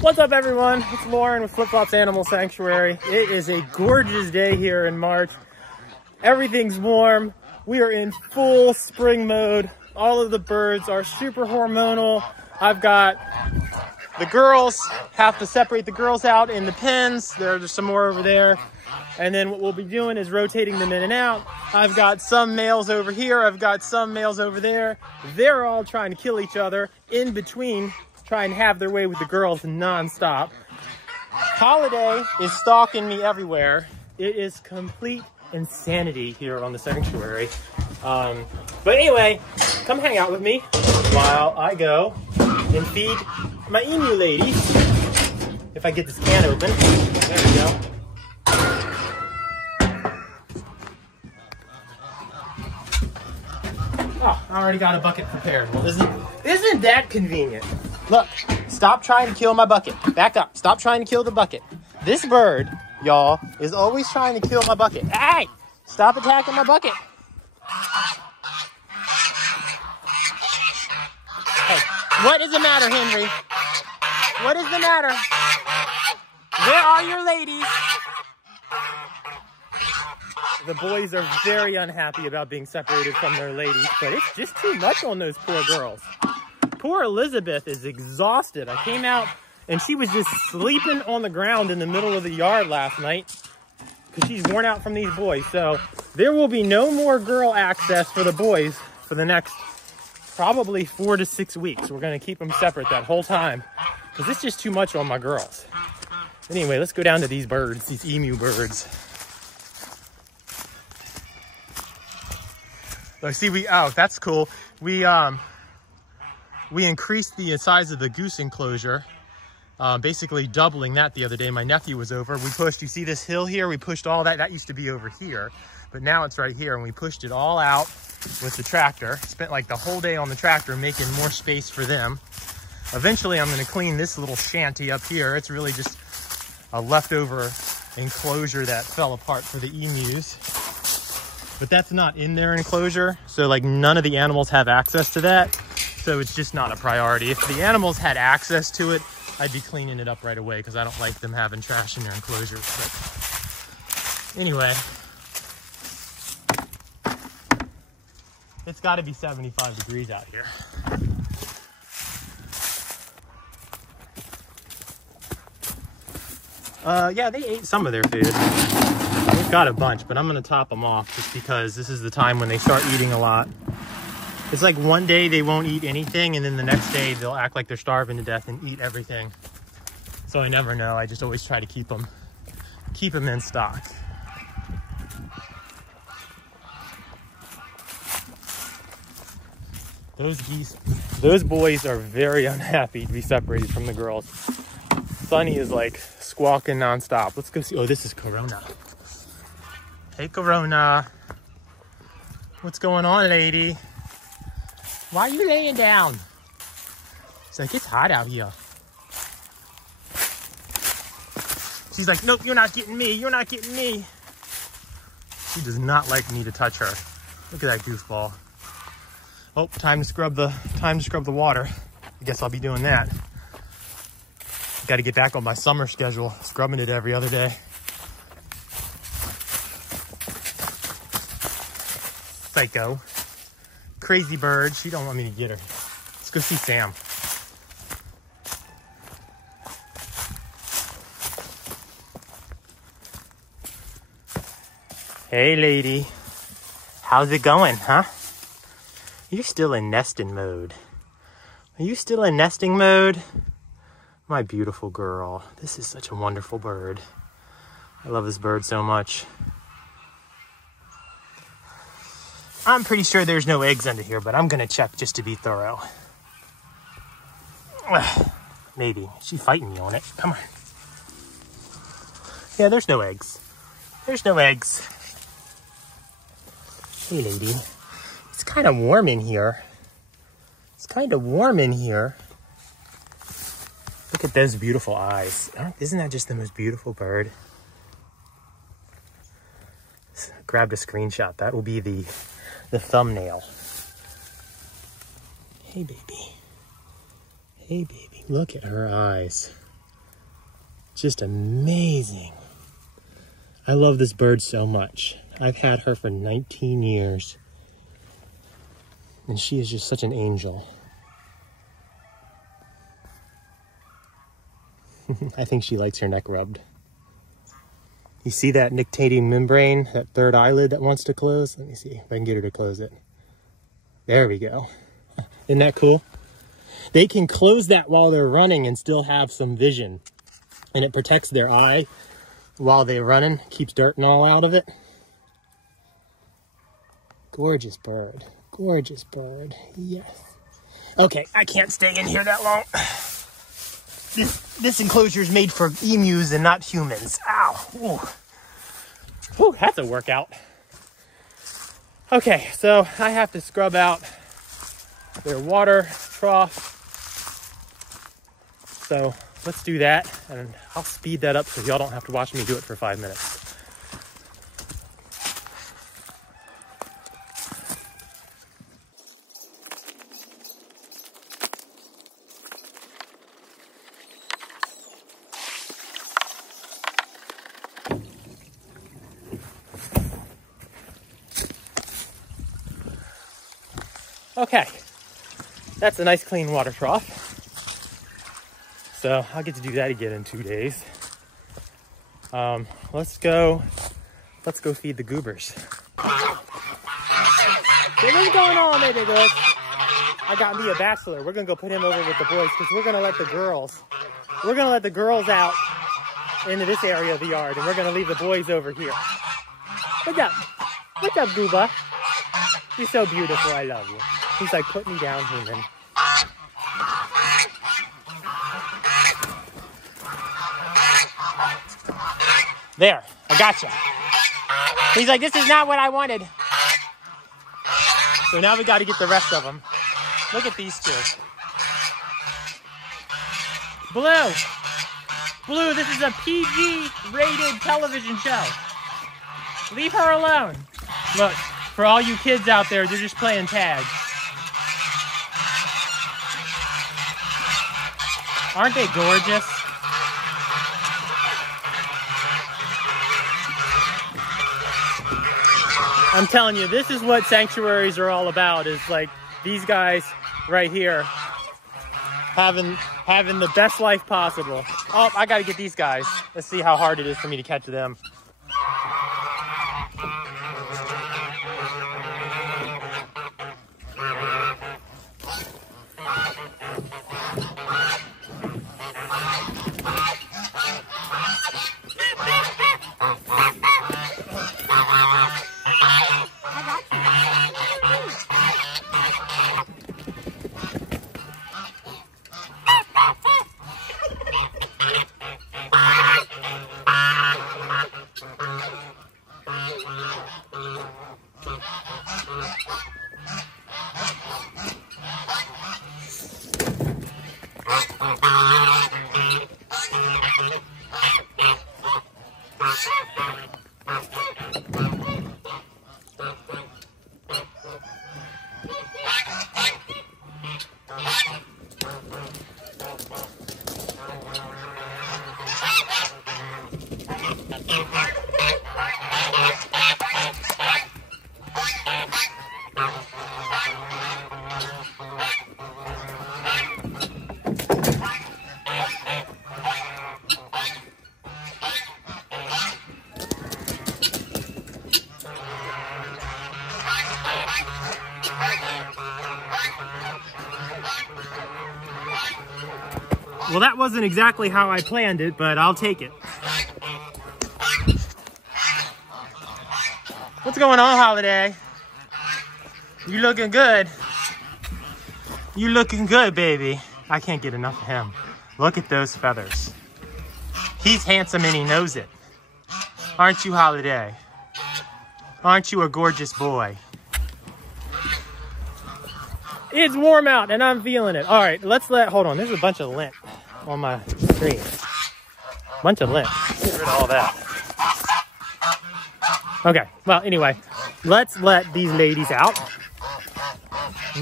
What's up, everyone? It's Lauren with Flip Flops Animal Sanctuary. It is a gorgeous day here in March. Everything's warm. We are in full spring mode. All of the birds are super hormonal. I've got the girls, have to separate the girls out in the pens. There's some more over there. And then what we'll be doing is rotating them in and out. I've got some males over here. I've got some males over there. They're all trying to kill each other in between, try and have their way with the girls non-stop. Holiday is stalking me everywhere. It is complete insanity here on the sanctuary. But anyway, come hang out with me while I go and feed my emu ladies. If I get this can open. There we go. Oh, I already got a bucket prepared. Well, isn't that convenient? Look, stop trying to kill my bucket. Back up. Stop trying to kill the bucket. This bird, y'all, is always trying to kill my bucket. Hey, stop attacking my bucket. Hey, what is the matter, Henry? What is the matter? Where are your ladies? The boys are very unhappy about being separated from their ladies, but it's just too much on those poor girls. Poor Elizabeth is exhausted. I came out and she was just sleeping on the ground in the middle of the yard last night because she's worn out from these boys. So there will be no more girl access for the boys for the next probably 4 to 6 weeks. We're going to keep them separate that whole time because it's just too much on my girls. Anyway, let's go down to these birds, these emu birds. Look, see, oh, that's cool. We increased the size of the goose enclosure, basically doubling that the other day. My nephew was over. We pushed, you see this hill here? We pushed all that. That used to be over here, but now it's right here. And we pushed it all out with the tractor. Spent like the whole day on the tractor making more space for them. Eventually, I'm going to clean this little shanty up here. It's really just a leftover enclosure that fell apart for the emus. But that's not in their enclosure. So like none of the animals have access to that. So it's just not a priority. If the animals had access to it, I'd be cleaning it up right away because I don't like them having trash in their enclosures. But anyway, it's got to be 75 degrees out here. Yeah, they ate some of their food. They've got a bunch, but I'm going to top them off just because this is the time when they start eating a lot. It's like one day they won't eat anything, and then the next day they'll act like they're starving to death and eat everything. So I never know. I just always try to keep them in stock. Those geese, those boys are very unhappy to be separated from the girls. Sunny is like squawking nonstop. Let's go see. Oh, this is Corona. Hey, Corona. What's going on, lady? Why are you laying down? She's like, it's hot out here. She's like, nope, you're not getting me. You're not getting me. She does not like me to touch her. Look at that goofball. Oh, time to scrub the water. I guess I'll be doing that. Got to get back on my summer schedule, scrubbing it every other day. Psycho. Crazy bird. She don't want me to get her. Let's go see Sam. Hey, lady. How's it going, huh? You're still in nesting mode. Are you still in nesting mode? My beautiful girl. This is such a wonderful bird. I love this bird so much. I'm pretty sure there's no eggs under here, but I'm gonna check just to be thorough. Maybe. She's fighting me on it. Come on. Yeah, there's no eggs. There's no eggs. Hey, lady. It's kind of warm in here. It's kind of warm in here. Look at those beautiful eyes. Isn't that just the most beautiful bird? Grabbed a screenshot. That will be the thumbnail. Hey, baby. Hey, baby. Look at her eyes. Just amazing. I love this bird so much. I've had her for 19 years. And she is just such an angel. I think she likes her neck rubbed. You see that nictitating membrane, that third eyelid that wants to close? Let me see if I can get her to close it. There we go. Isn't that cool? They can close that while they're running and still have some vision. And it protects their eye while they're running, keeps dirt and all out of it. Gorgeous bird. Gorgeous bird. Yes. Okay, I can't stay in here that long. This enclosure is made for emus and not humans. Ow. Ooh. Ooh, that's a workout. Okay, so I have to scrub out their water trough. So let's do that, and I'll speed that up so y'all don't have to watch me do it for 5 minutes. Okay, that's a nice clean water trough. So I'll get to do that again in 2 days. Let's go feed the goobers. Hey, what's going on, baby girl? I got me a bachelor. We're gonna go put him over with the boys because we're gonna let the girls out into this area of the yard, and we're gonna leave the boys over here. What's up? What's up, Gooba? You're so beautiful. I love you. He's like, put me down, human. There, I gotcha. He's like, this is not what I wanted. So now we got to get the rest of them. Look at these two. Blue. Blue, this is a PG-rated television show. Leave her alone. Look, for all you kids out there, they're just playing tag. Aren't they gorgeous? I'm telling you, this is what sanctuaries are all about, is like these guys right here having the best life possible. Oh, I gotta get these guys. Let's see how hard it is for me to catch them. Well, that wasn't exactly how I planned it, but I'll take it. What's going on, Holiday? You looking good. You looking good, baby. I can't get enough of him. Look at those feathers. He's handsome and he knows it. Aren't you, Holiday? Aren't you a gorgeous boy? It's warm out and I'm feeling it. All right, hold on. There's a bunch of lint on my screen. Bunch of lint. Get rid of all that. Okay, well, anyway, let's let these ladies out.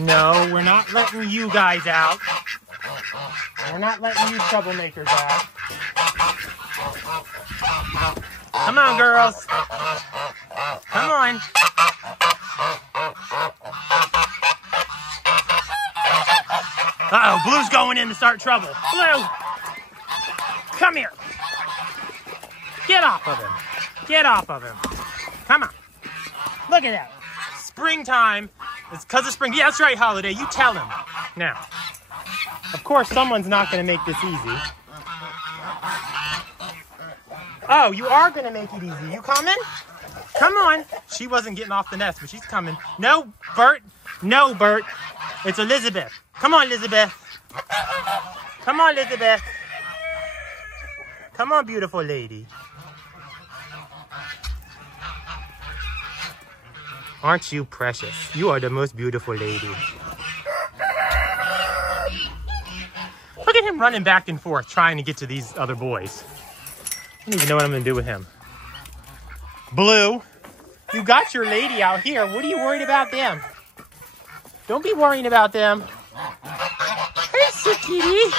No, we're not letting you guys out. We're not letting you troublemakers out. Come on, girls. Come on. Uh-oh, Blue's going in to start trouble. Blue, come here. Get off of him. Get off of him. Come on. Look at that. Springtime. It's because of spring. Yeah, that's right, Holiday. You tell him. Now, of course, someone's not going to make this easy. Oh, you are going to make it easy. You coming? Come on. She wasn't getting off the nest, but she's coming. No, Bert. No, Bert. It's Elizabeth. Come on, Elizabeth. Come on, Elizabeth. Come on, beautiful lady. Aren't you precious? You are the most beautiful lady. Look at him running back and forth, trying to get to these other boys. I don't even know what I'm going to do with him. Blue, you got your lady out here. What are you worried about them? Don't be worrying about them. Hey, sweet kitty.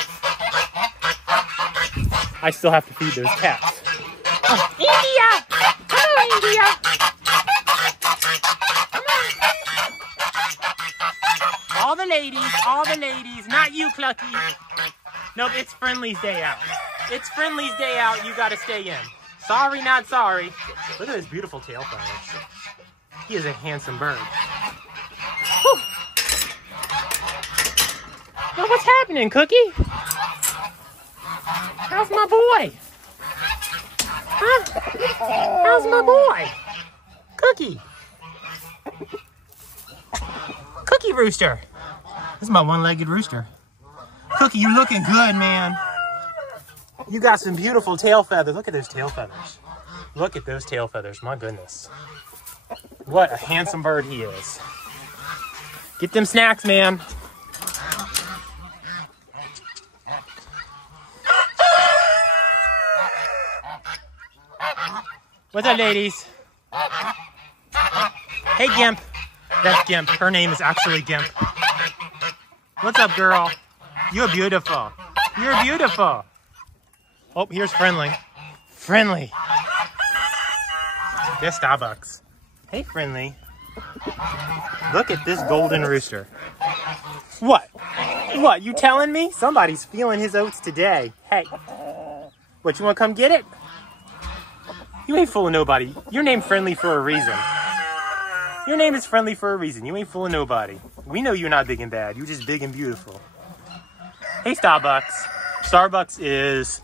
I still have to feed those cats. Oh, India! Come on, India! All the ladies, not you, Clucky. Nope, it's Friendly's day out. It's Friendly's day out, you gotta stay in. Sorry, not sorry. Look at his beautiful tail feathers. He is a handsome bird. Whew. Well, what's happening, Cookie? How's my boy? Huh? How's my boy? Cookie. Cookie rooster. This is my one-legged rooster. Cookie, you're looking good, man. You got some beautiful tail feathers. Look at those tail feathers. Look at those tail feathers. My goodness. What a handsome bird he is. Get them snacks, man. What's up, ladies? Hey, Gimp. That's Gimp. Her name is actually Gimp. What's up, girl? You're beautiful. You're beautiful. Oh, here's Friendly. Friendly. There's Starbucks. Hey, Friendly. Look at this golden rooster. What? What, you telling me? Somebody's feeling his oats today. Hey. What, you want to come get it? You ain't fooling nobody. Your name's Friendly for a reason. Your name is Friendly for a reason. You ain't fooling nobody. We know you're not big and bad. You're just big and beautiful. Hey, Starbucks. Starbucks is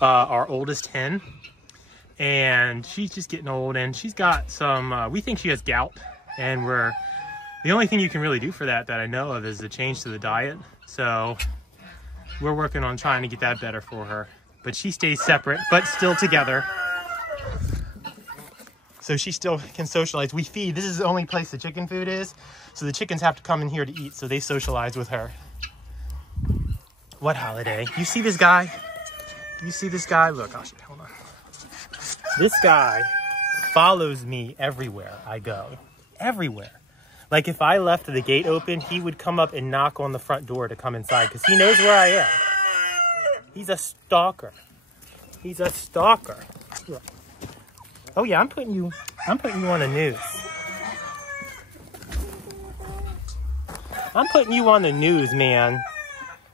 our oldest hen. And she's just getting old. And she's got some, we think she has gout. And the only thing you can really do for that I know of is a change to the diet. So we're working on trying to get that better for her. But she stays separate, but still together. So she still can socialize. We feed. This is the only place the chicken food is. So the chickens have to come in here to eat. So they socialize with her. What, Holiday? You see this guy? You see this guy? Look, I'll show you. Hold on. This guy follows me everywhere I go. Everywhere. Like if I left the gate open, he would come up and knock on the front door to come inside because he knows where I am. He's a stalker. He's a stalker. Look. Oh yeah, I'm putting you on the news. I'm putting you on the news, man.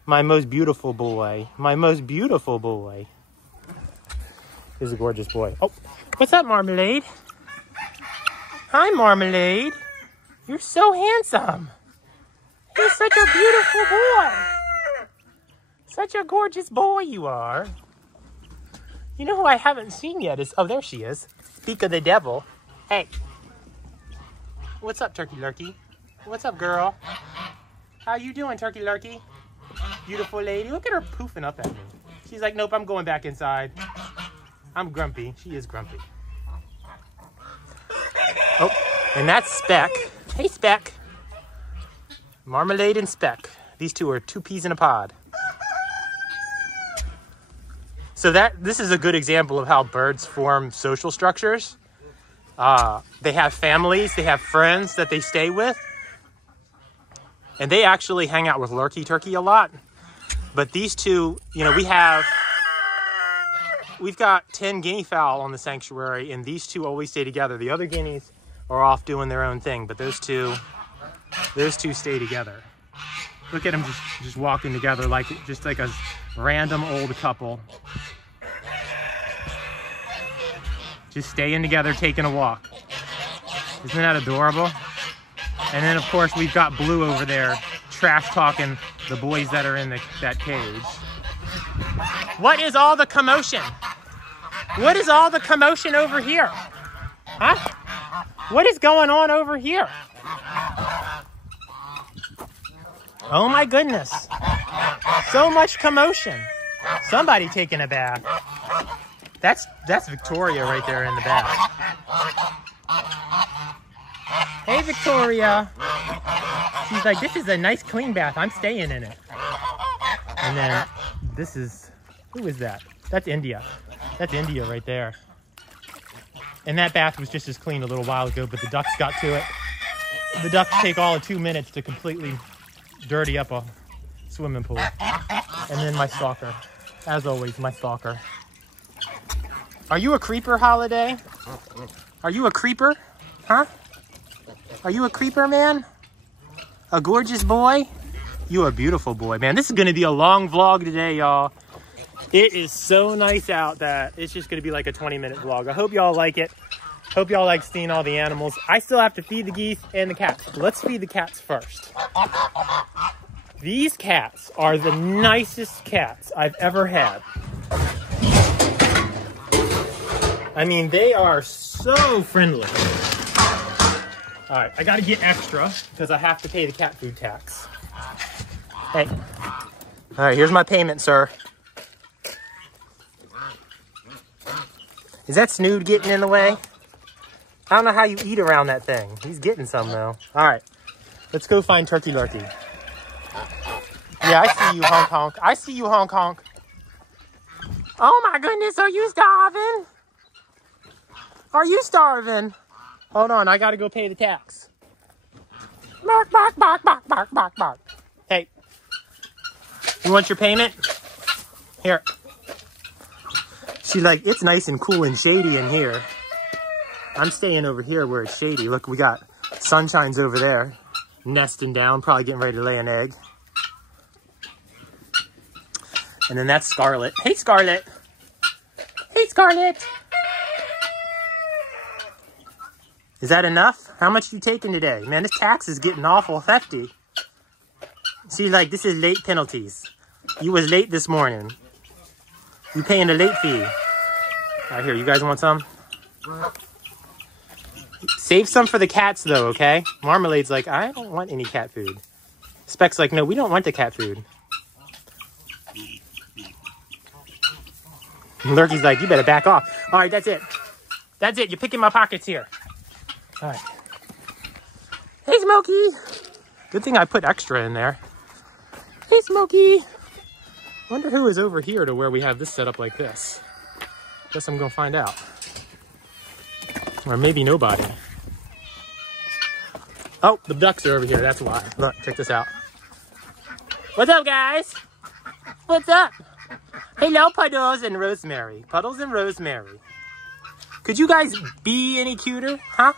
My most beautiful boy. My most beautiful boy. He's a gorgeous boy. Oh, what's up, Marmalade? Hi, Marmalade. You're so handsome. You're such a beautiful boy. Such a gorgeous boy you are. You know who I haven't seen yet is, oh, there she is. Speak of the devil. Hey. What's up, Turkey Lurkey? What's up, girl? How you doing, Turkey Lurkey? Beautiful lady. Look at her poofing up at me. She's like, nope, I'm going back inside. I'm grumpy. She is grumpy. Oh, and that's Speck. Hey, Speck. Marmalade and Speck. These two are two peas in a pod. So this is a good example of how birds form social structures. They have families, they have friends that they stay with. And they actually hang out with Lurkey Turkey a lot. But these two, you know, we've got 10 guinea fowl on the sanctuary, and these two always stay together. The other guineas are off doing their own thing, but those two stay together. Look at them just walking together just like a random old couple. Just staying together, taking a walk. Isn't that adorable? And then, of course, we've got Blue over there trash talking the boys that are in that cage. What is all the commotion? What is all the commotion over here? Huh? What is going on over here? Oh my goodness. So much commotion. Somebody taking a bath. That's Victoria right there in the bath. Hey, Victoria. She's like, this is a nice clean bath. I'm staying in it. And then this is, who is that? That's India. That's India right there. And that bath was just as clean a little while ago, but the ducks got to it. The ducks take all of 2 minutes to completely dirty up a swimming pool. And then my stalker. As always, my stalker. Are you a creeper, Holiday? Are you a creeper? Huh? Are you a creeper, man? A gorgeous boy? You a beautiful boy, man. This is going to be a long vlog today, y'all. It is so nice out that it's just going to be like a 20-minute vlog. I hope y'all like it. Hope y'all like seeing all the animals. I still have to feed the geese and the cats. Let's feed the cats first. These cats are the nicest cats I've ever had. I mean, they are so friendly. All right, I got to get extra because I have to pay the cat food tax. Hey. All right, here's my payment, sir. Is that Snood getting in the way? I don't know how you eat around that thing. He's getting some, though. All right, let's go find Turkey Lurkey. Yeah, I see you, honk honk. I see you, honk honk. Oh my goodness, are you starving? Are you starving? Hold on, I gotta go pay the tax. Bark, bark, bark, bark, bark, bark, bark. Hey, you want your payment? Here. She's like, it's nice and cool and shady in here. I'm staying over here where it's shady. Look, we got Sunshine's over there, nesting down, probably getting ready to lay an egg. And then that's Scarlet. Hey, Scarlet. Hey, Scarlet. Is that enough? How much you taking today? Man, this tax is getting awful hefty. See, like, this is late penalties. You was late this morning. You paying the late fee. All right, here, you guys want some? Save some for the cats, though, okay? Marmalade's like, I don't want any cat food. Speck's like, no, we don't want the cat food. Lurkey's like, you better back off. All right, that's it. That's it. You're picking my pockets here. All right. Hey, Smoky. Good thing I put extra in there. Hey, Smoky. Wonder who is over here to where we have this set up like this. Guess I'm going to find out. Or maybe nobody. Oh, the ducks are over here. That's why. Look, check this out. What's up, guys? What's up? Hello, Puddles and Rosemary. Puddles and Rosemary. Could you guys be any cuter? Huh?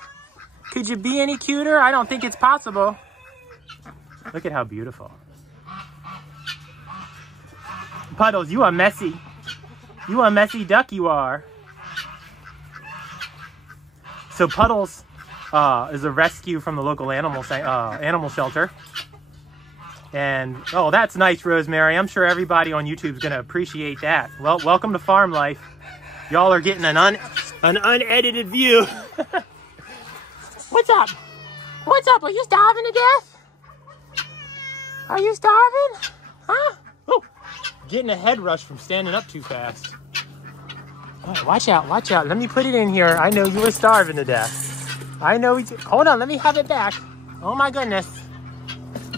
Could you be any cuter? I don't think it's possible. Look at how beautiful. Puddles, you are messy. You are a messy duck, you are. So Puddles is a rescue from the local animal shelter. And, oh, that's nice, Rosemary. I'm sure everybody on YouTube is going to appreciate that. Well, welcome to farm life. Y'all are getting an unedited view. What's up? What's up? Are you starving to death? Are you starving? Huh? Oh, getting a head rush from standing up too fast. Oh, watch out, watch out. Let me put it in here. I know you were starving to death. I know. Hold on, let me have it back. Oh, my goodness.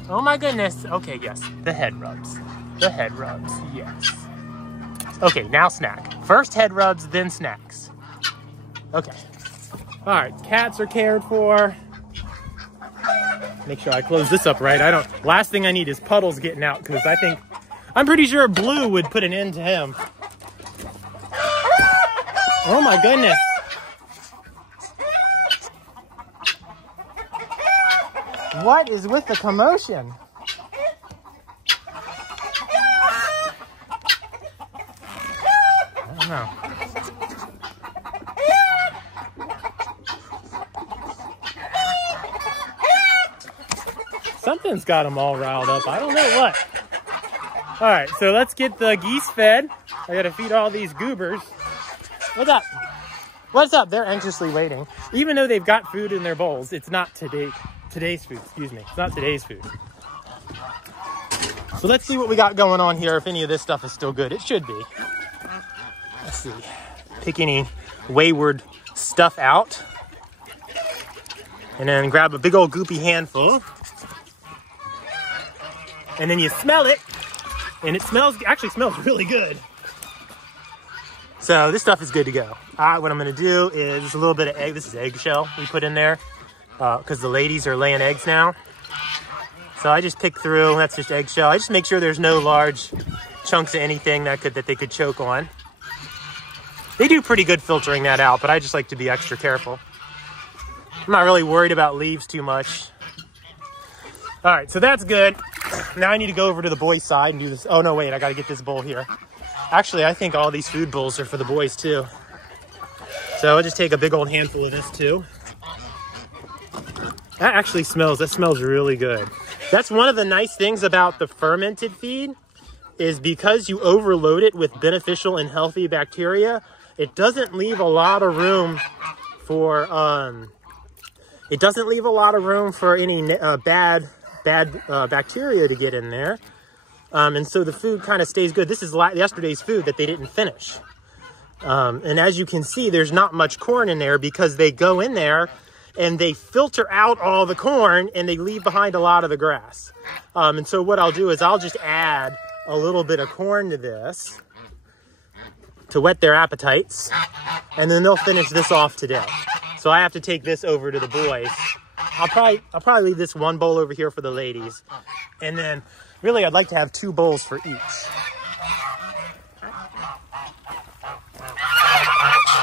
Oh my goodness. Okay, yes. The head rubs. The head rubs, yes. Okay, now snack. First head rubs, then snacks. Okay. All right, cats are cared for. Make sure I close this up right. Last thing I need is Puddles getting out, because I'm pretty sure Blue would put an end to him. Oh my goodness. What is with the commotion? I don't know. Something's got them all riled up. I don't know what. All right, so let's get the geese fed. I gotta feed all these goobers. What's up? What's up? They're anxiously waiting. Even though they've got food in their bowls, it's not today's food, excuse me. It's not today's food. So let's see what we got going on here, if any of this stuff is still good. It should be. Let's see. Pick any wayward stuff out. And then grab a big old goopy handful. And then you smell it, and it actually smells really good. So this stuff is good to go. What I'm gonna do is just a little bit of egg. This is eggshell we put in there because the ladies are laying eggs now. So I just pick through, that's just eggshell. I just make sure there's no large chunks of anything that they could choke on. They do pretty good filtering that out, but I just like to be extra careful. I'm not really worried about leaves too much. All right, so that's good. Now I need to go over to the boys' side and do this. Oh, no, wait, I got to get this bowl here. Actually, I think all these food bowls are for the boys, too. So I'll just take a big old handful of this, too. That smells really good. That's one of the nice things about the fermented feed is because you overload it with beneficial and healthy bacteria, it doesn't leave a lot of room for, any bad bacteria to get in there. And so the food kind of stays good. This is yesterday's food that they didn't finish. And as you can see, there's not much corn in there because they go in there and they filter out all the corn and they leave behind a lot of the grass. And so what I'll do is I'll just add a little bit of corn to this to whet their appetites. And then they'll finish this off today. So I have to take this over to the boys. I'll probably leave this one bowl over here for the ladies. And then really I'd like to have 2 bowls for each.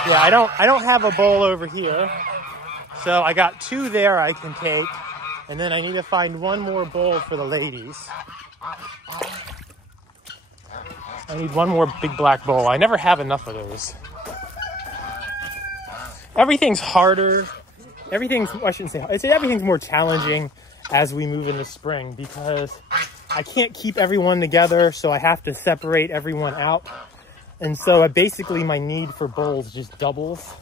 Yeah, I don't have a bowl over here. So I got 2 there I can take. And then I need to find 1 more bowl for the ladies. I need 1 more big black bowl. I never have enough of those. Everything's harder. Everything's more challenging as we move into spring because I can't keep everyone together, so I have to separate everyone out. And so basically my need for bowls just doubles.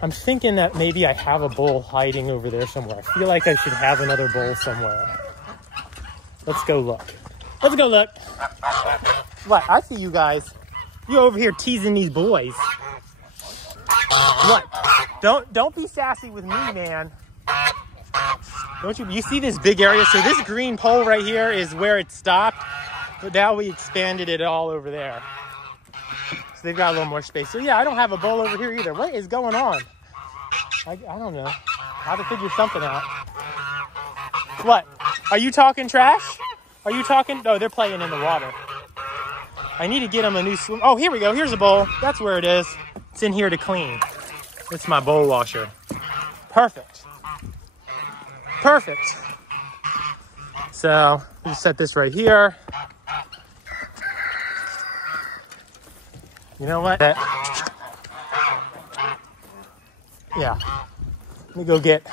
I'm thinking that maybe I have a bowl hiding over there somewhere. I feel like I should have another bowl somewhere. Let's go look. Let's go look. What? I see you guys. You over here teasing these boys. What? Don't be sassy with me, man. Don't you see this big area? So this green pole right here is where it stopped, but now we expanded it all over there. So they've got a little more space. So yeah, I don't have a bowl over here either. What is going on? I don't know. How to figure something out. What? Are you talking trash? Are you talking? No, they're playing in the water. I need to get them a new swim. Oh, here we go. Here's a bowl. That's where it is. It's in here to clean. It's my bowl washer. Perfect. Perfect. So we'll just set this right here. You know what? Yeah. Let me go get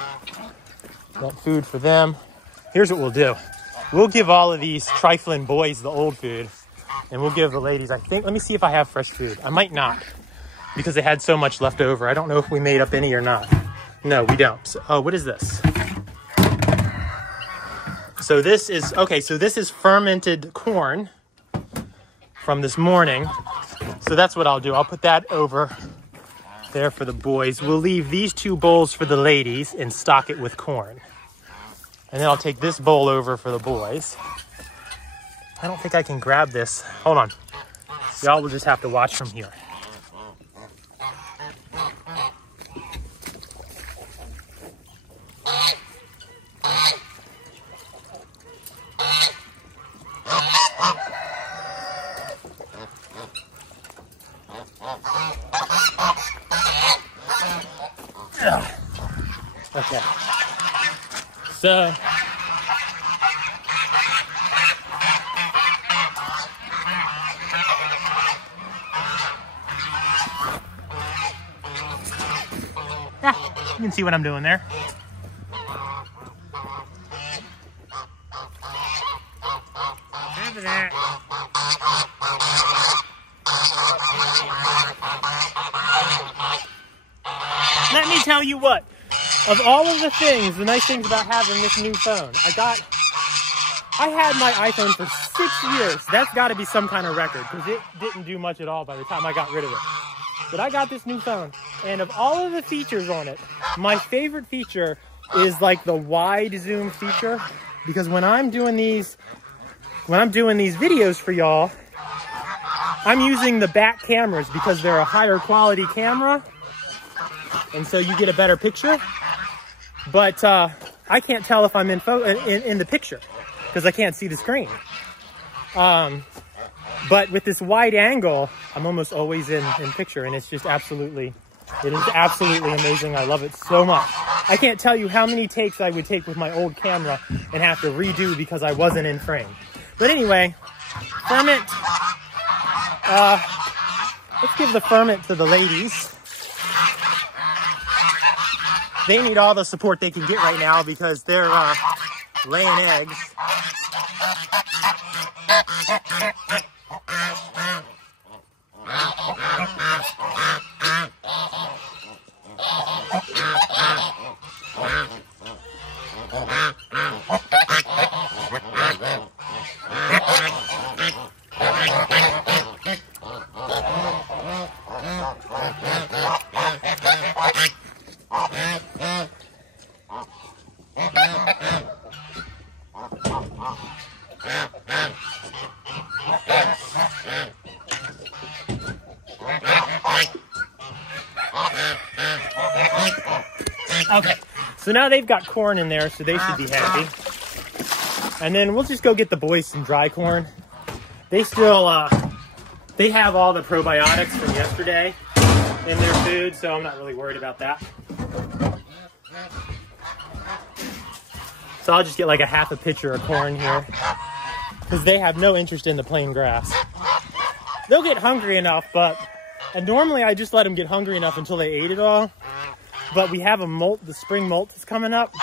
that food for them. Here's what we'll do. We'll give all of these trifling boys the old food, and we'll give the ladies, I think, let me see if I have fresh food. I might not, because they had so much left over. I don't know if we made up any or not. No, we don't. So, oh, what is this? So this is, okay, so this is fermented corn from this morning. So that's what I'll do. I'll put that over there for the boys. We'll leave these 2 bowls for the ladies and stock it with corn. And then I'll take this bowl over for the boys. I don't think I can grab this. Hold on. Y'all will just have to watch from here. So yeah, you can see what I'm doing there. Over there. Let me tell you what, of all of the things, the nice things about having this new phone, I had my iPhone for 6 years. That's got to be some kind of record because it didn't do much at all by the time I got rid of it. But I got this new phone, and of all of the features on it, my favorite feature is like the wide zoom feature, because when I'm doing these videos for y'all, I'm using the back cameras because they're a higher quality camera, and so you get a better picture. But I can't tell if I'm in the picture because I can't see the screen. But with this wide angle, I'm almost always in picture, and it's just absolutely amazing. I love it so much. I can't tell you how many takes I would take with my old camera and have to redo because I wasn't in frame. But anyway, ferment. Let's give the ferment to the ladies. They need all the support they can get right now because they're laying eggs. Okay, so now they've got corn in there, so they should be happy. And then we'll just go get the boys some dry corn. They still, they have all the probiotics from yesterday in their food, so I'm not really worried about that. So I'll just get like a half a pitcher of corn here, because they have no interest in the plain grass. They'll get hungry enough, and normally I just let them get hungry enough until they ate it all. But we have a molt, the spring molt is coming up,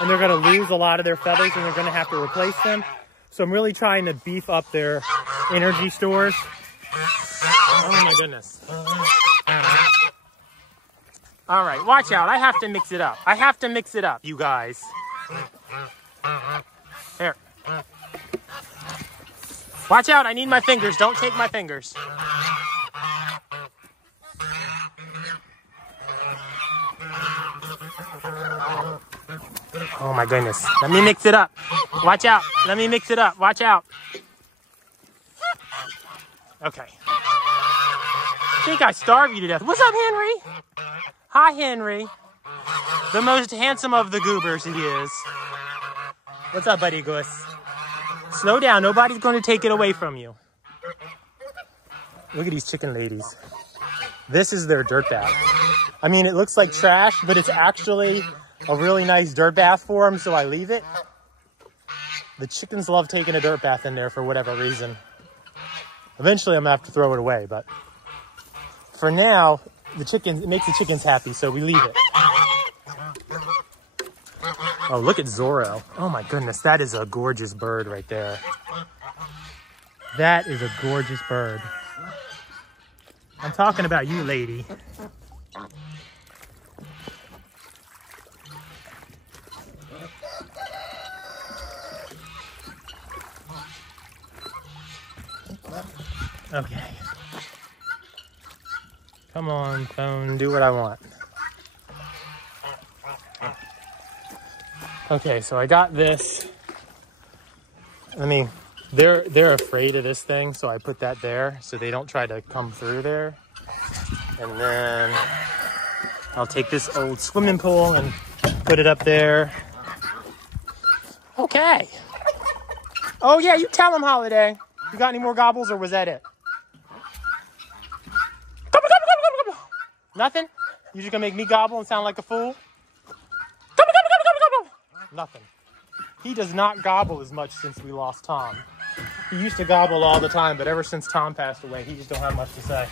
and they're going to lose a lot of their feathers, and they're going to have to replace them. So I'm really trying to beef up their energy stores. Oh my goodness. All right, watch out. I have to mix it up. I have to mix it up, you guys. Here. Watch out, I need my fingers. Don't take my fingers. Oh my goodness. Let me mix it up. Watch out. Let me mix it up. Watch out. Okay. I think I starved you to death. What's up, Henry? Hi, Henry. The most handsome of the goobers he is. What's up, buddy goose? Slow down. Nobody's going to take it away from you. Look at these chicken ladies. This is their dirt bath. I mean, it looks like trash, but it's actually a really nice dirt bath for them, so I leave it. The chickens love taking a dirt bath in there for whatever reason. Eventually, I'm going to have to throw it away, but for now, it makes the chickens happy, so we leave it. Oh, look at Zorro. Oh my goodness, that is a gorgeous bird right there. That is a gorgeous bird. I'm talking about you, lady. Okay. Come on, phone, do what I want. Okay, so I got this. They're afraid of this thing, so I put that there so they don't try to come through there. And then I'll take this old swimming pool and put it up there. Okay. Oh yeah, you tell them, Holiday. You got any more gobbles, or was that it? Gobble, gobble, gobble, gobble, gobble. Nothing? You just gonna make me gobble and sound like a fool? Gobble, gobble, gobble, gobble, gobble. Nothing. He does not gobble as much since we lost Tom. He used to gobble all the time, but ever since Tom passed away, he just don't have much to say.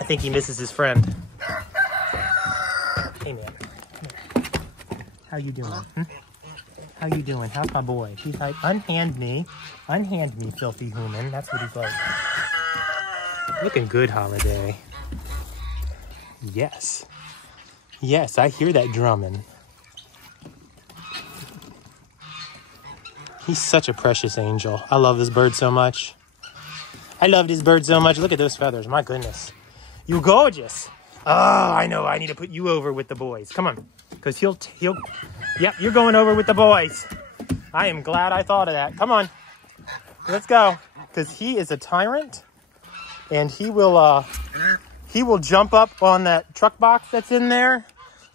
I think he misses his friend. Hey, man. Come here. How you doing? How you doing? How's my boy? He's like, unhand me, filthy human. That's what he's like. Looking good, Holiday. Yes. Yes, I hear that drumming. He's such a precious angel. I love this bird so much. I love this bird so much. Look at those feathers. My goodness. You're gorgeous. Oh, I know. I need to put you over with the boys. Come on. Because he'll... Yep, you're going over with the boys. I am glad I thought of that. Come on. Let's go. Because he is a tyrant. And he will jump up on that truck box that's in there.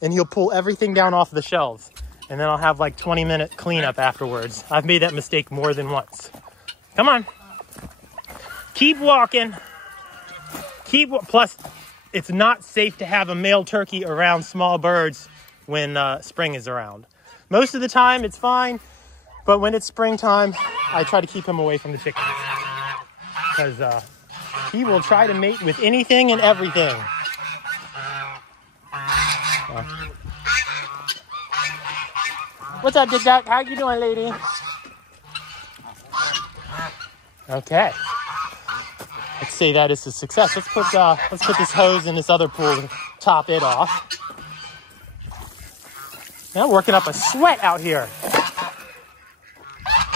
And he'll pull everything down off the shelves. And then I'll have like 20-minute cleanup afterwards. I've made that mistake more than once. Come on. Keep walking. Plus, it's not safe to have a male turkey around small birds when spring is around. Most of the time, it's fine. But when it's springtime, I try to keep him away from the chickens. Because he will try to mate with anything and everything. What's up, Big Duck? How you doing, lady? Okay. Let's say that is a success. Let's put this hose in this other pool to top it off. Now working up a sweat out here.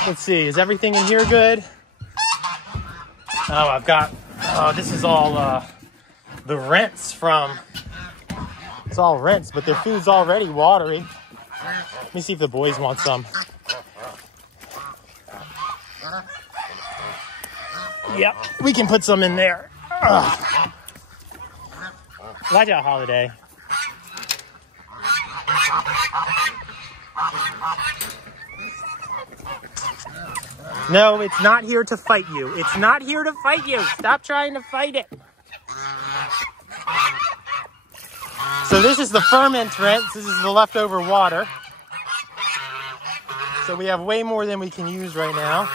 Let's see, is everything in here good? Oh, this is all the rents from, it's all rents, but their food's already watery. Let me see if the boys want some. Yep, we can put some in there. Ugh. Watch out, Holiday. No, it's not here to fight you. It's not here to fight you. Stop trying to fight it. So this is the ferment rinse. This is the leftover water. So we have way more than we can use right now.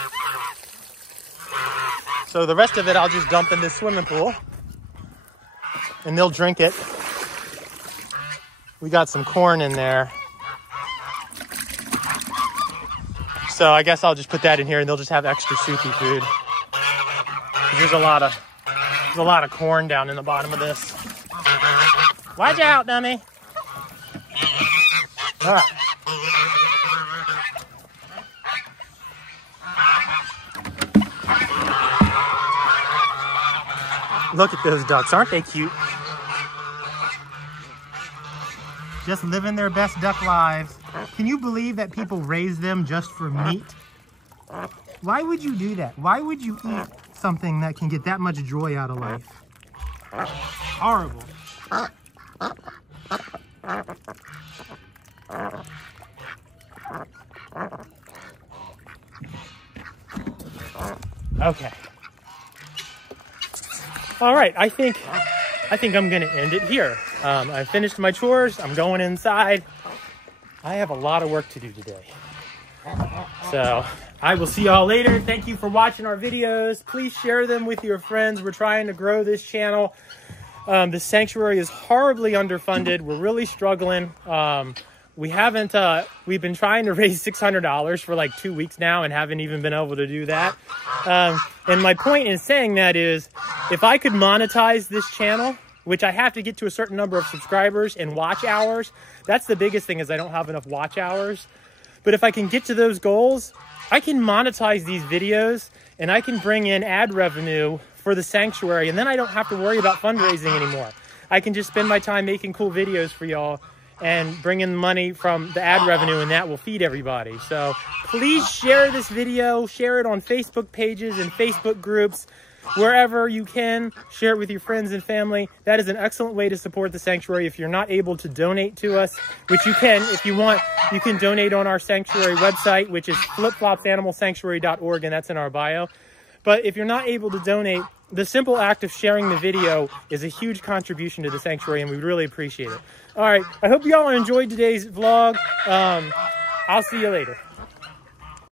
So the rest of it I'll just dump in this swimming pool. And they'll drink it. We got some corn in there. So I guess I'll just put that in here and they'll just have extra soupy food. There's a lot of corn down in the bottom of this. Watch out, dummy. All right. Look at those ducks. Aren't they cute? Just living their best duck lives. Can you believe that people raise them just for meat? Why would you do that? Why would you eat something that can get that much joy out of life? Horrible. Okay. All right, I think I'm gonna end it here. I finished my chores. I'm going inside. I have a lot of work to do today. So I will see y'all later. Thank you for watching our videos. Please share them with your friends. We're trying to grow this channel. The sanctuary is horribly underfunded. We're really struggling. We've been trying to raise $600 for like 2 weeks now and haven't even been able to do that. And my point in saying that is, if I could monetize this channel, which I have to get to a certain number of subscribers and watch hours, that's the biggest thing, is I don't have enough watch hours. But if I can get to those goals, I can monetize these videos and I can bring in ad revenue for the sanctuary, and then I don't have to worry about fundraising anymore. I can just spend my time making cool videos for y'all and bring in money from the ad revenue, and that will feed everybody. So please share this video, share it on Facebook pages and Facebook groups, wherever you can. Share it with your friends and family. That is an excellent way to support the sanctuary. If you're not able to donate to us, which you can, if you want, you can donate on our sanctuary website, which is flipflopsanimalsanctuary.org, and that's in our bio. But if you're not able to donate, the simple act of sharing the video is a huge contribution to the sanctuary, and we really appreciate it. All right, I hope you all enjoyed today's vlog. I'll see you later.